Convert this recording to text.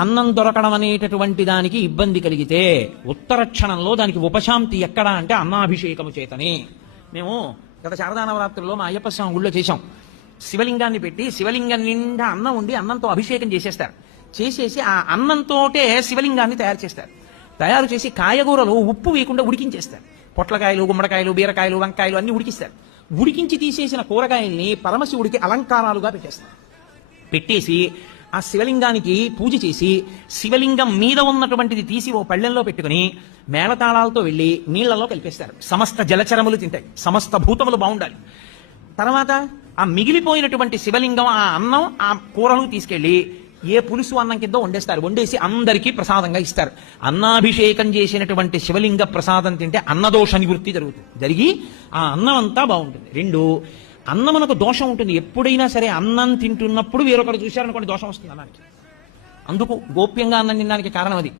అన్నం దొరకడం అనేటటువంటి దానికి ఇబ్బంది కలిగితే ఉత్తర క్షణంలో దానికి ఉపశాంతి ఎక్కడ అంటే అన్నాభిషేకము చేతనే. మేము గత శారదా నవరాత్రుల్లో మా అయ్యప్ప స్వామి గుళ్ళో చేశాం. శివలింగాన్ని పెట్టి శివలింగం నిండా అన్నం ఉండి అన్నంతో అభిషేకం చేసేస్తారు. చేసేసి ఆ అన్నంతోటే శివలింగాన్ని తయారు చేస్తారు. తయారు చేసి కాయగూరలు ఉప్పు వేయకుండా ఉడికించేస్తారు. పొట్లకాయలు, గుమ్మడికాయలు, బీరకాయలు, వంకాయలు అన్ని ఉడికిస్తారు. ఉడికించి తీసేసిన కూరగాయల్ని పరమశివుడికి అలంకారాలుగా పెట్టేస్తారు. పెట్టేసి ఆ శివలింగానికి పూజ చేసి శివలింగం మీద ఉన్నటువంటిది తీసి ఓ పళ్ళెంలో పెట్టుకుని మేళతాళాలతో వెళ్లి నీళ్లలో కలిపేస్తారు. సమస్త జలచరములు తింటాయి, సమస్త భూతములు బాగుండాలి. తర్వాత ఆ మిగిలిపోయినటువంటి శివలింగం, ఆ అన్నం, ఆ కూరలు తీసుకెళ్లి ఏ పులుసు అన్నం కింద వండేస్తారు. వండేసి అందరికీ ప్రసాదంగా ఇస్తారు. అన్నాభిషేకం చేసినటువంటి శివలింగ ప్రసాదం తింటే అన్నదోష నివృత్తి జరుగుతుంది. జరిగి ఆ అన్నం అంతా బాగుంటుంది. రెండు, అన్నమునకు దోషం ఉంటుంది. ఎప్పుడైనా సరే అన్నం తింటున్నప్పుడు వేరొకరు చూశారనుకోండి దోషం వస్తుంది అన్నానికి. అందుకు గోప్యంగా అన్నం తినడానికి కారణం అది.